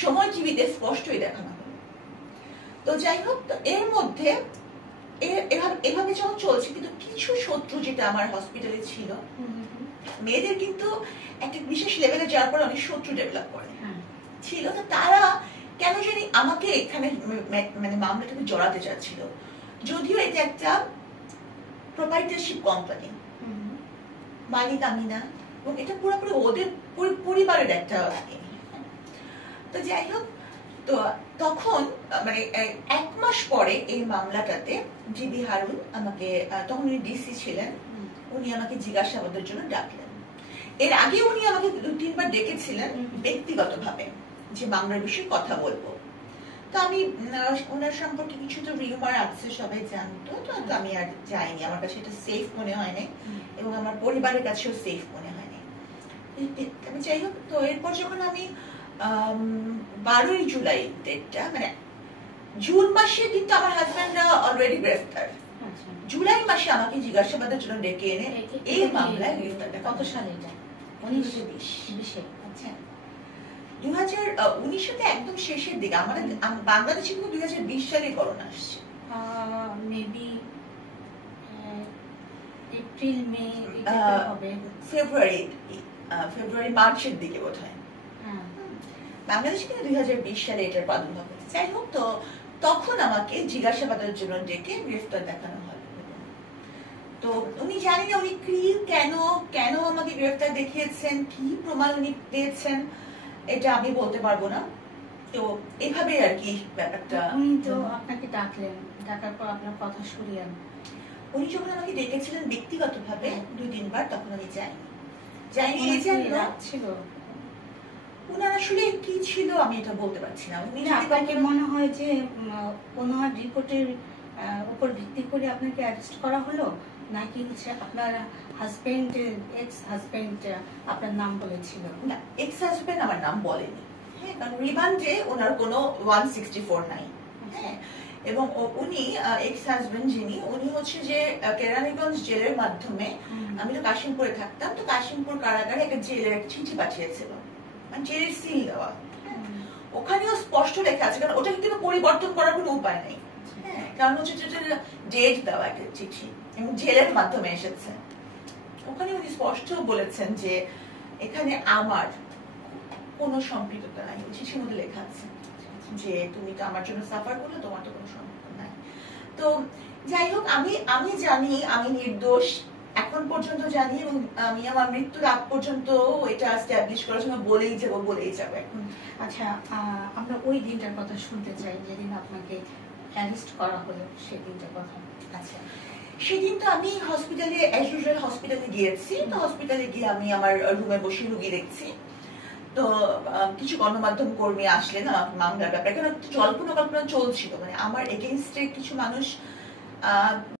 সময় টিভিতে স্পষ্টই দেখানো হলো। তো যাই হোক, এর মধ্যে এভাবে যখন চলছে, কিন্তু কিছু শত্রু যেটা আমার হসপিটালে ছিল, মেয়েদের কিন্তু একটা বিশেষ লেভেলে যাওয়ার পর অনেক শত্রু ডেভেলপ করে ছিল, তো তারা কেন জানি আমাকে এখানে মানে মামলাটাকে জড়াতে চাচ্ছিল, যদিও এটা একটা প্রোপাইটারশিপ কোম্পানি, মালিক আমি না, এবং এটা পুরোপুরি ওদের পরিবারের একটা। তো যাই হোক, তো তখন মানে 1 মাস পরে এই মামলাটাতে জিবি হারুন আমাকে, তখন উনি ডিসি ছিলেন, উনি আমাকে জিজ্ঞাসাবাদের জন্য ডাকলেন। এর আগে উনি আমাকে 2-3 বার ডেকেছিলেন ব্যক্তিগতভাবে, যে মামলার বিষয়ে কথা বলবো। তো আমি ওনার সম্পর্কে কিছু তো রিউমার আছে, সবাই জানতো, তো আমি আর যাইনি, আমার কাছে এটা সেফ মনে হয় নাই, এবং আমার পরিবারের কাছেও সেফ মনে হয় নাই। আমি যাই হোক, তো এরপর যখন আমি 12ই জুলাই ডেটটা, মানে জুন মাসে কিন্তু আমার হাজবেন্ডরা অলরেডি গ্রেফতার, জুলাই মাসে আমাকে জিজ্ঞাসাবাদের জন্য ডেকে এনে এই মামলায় গ্রেফতার। কত সালে এটা? 1920। আচ্ছা, 2019 একদম শেষের দিকে। আমাদের বাংলাদেশে কিন্তু 2020 সালে করোনা আসছে, মেবি এপ্রিল মে হবে, ফেব্রুয়ারি মার্চের দিকে বোধহয়। বাংলাদেশে কিন্তু 2020 সালে এটার প্রাদুর্ভাব হয়েছে। যাই হোক, তো তখন আমাকে জিজ্ঞাসাবাদের জন্য ডেকে গ্রেফতার দেখানো হয়। তো উনি জানি না উনি কি কেন আমাকে গ্রেফতার দেখিয়েছেন, কি প্রমাণ উনি পেয়েছেন, এটা আমি বলতে পারবো না। তো এভাবে আর কি ব্যাপারটা। উনি তো আপনাকে ডাকলেন, ডাকার পর আপনার কথা শুনলেন। উনি যখন আমাকে ডেকেছিলেন ব্যক্তিগতভাবে 2-3 বার, তখন আমি যাইনি। এই যে ছিল উনার আসলে কি ছিল আমি এটা বলতে পারছি না। উনি আপনাকে মনে হয় যে ওনার রিপোর্টের উপর ভিত্তি করে আপনাকে অ্যারেস্ট করা হলো, নাকি হচ্ছে আপনার হাজবেন্ড, এক্স হাজবেন্ড আপনার নাম বলেছিল? না, এক্স হাজবেন্ড আমার নাম বলেনি। হ্যাঁ, কারণ রিমান্ডে ওনার কোনো 164 নাই। হ্যাঁ, এবং উনি এক্স হাজবেন্ড যিনি, উনি হচ্ছে যে কেরানীগঞ্জ জেলের মাধ্যমে, আমি তো কাশিমপুরে থাকতাম, তো কাশিমপুর কারাগারে একটা জেলের চিঠি পাঠিয়েছিল, মানে জেলের সিল দেওয়া। ওখানেও স্পষ্ট লেখা আছে, কারণ ওটা কিন্তু পরিবর্তন করার কোনো উপায় নেই। হ্যাঁ, কারণ হচ্ছে ডেট দেওয়া একটা চিঠি এবং জেলের মাধ্যমে এসেছে। ওখানে উনি স্পষ্ট বলেছেন যে এখানে আমার কোনো সম্পৃক্ততা নাই, চিঠির মধ্যে লেখা আছে যে তুমি তো আমার জন্য সাফার করলে, তোমার তো কোনো সম্পৃক্ততা নাই। তো যাই হোক, আমি জানি আমি নির্দোষ, এখন পর্যন্ত জানি, এবং আমি আমার মৃত্যুর আগ পর্যন্ত এটা এস্টাবলিশ করার জন্য বলেই যাবো এখন। আচ্ছা, আমরা ওই দিনটার কথা শুনতে চাই, যেদিন আপনাকে অ্যারেস্ট করা হলো, সেই দিনটার কথা। আচ্ছা, সেদিন তো আমি হসপিটালে অ্যাজ ইউজুয়াল হসপিটালে গিয়েছি। তো হসপিটালে গিয়ে আমি আমার রুমে বসে রুগী দেখছি। তো কিছু গণমাধ্যম কর্মী আসলেন আমাকে মামলার ব্যাপারে, কারণ জল্পনা কল্পনা চলছিল, মানে আমার এগেইনস্টে কিছু মানুষ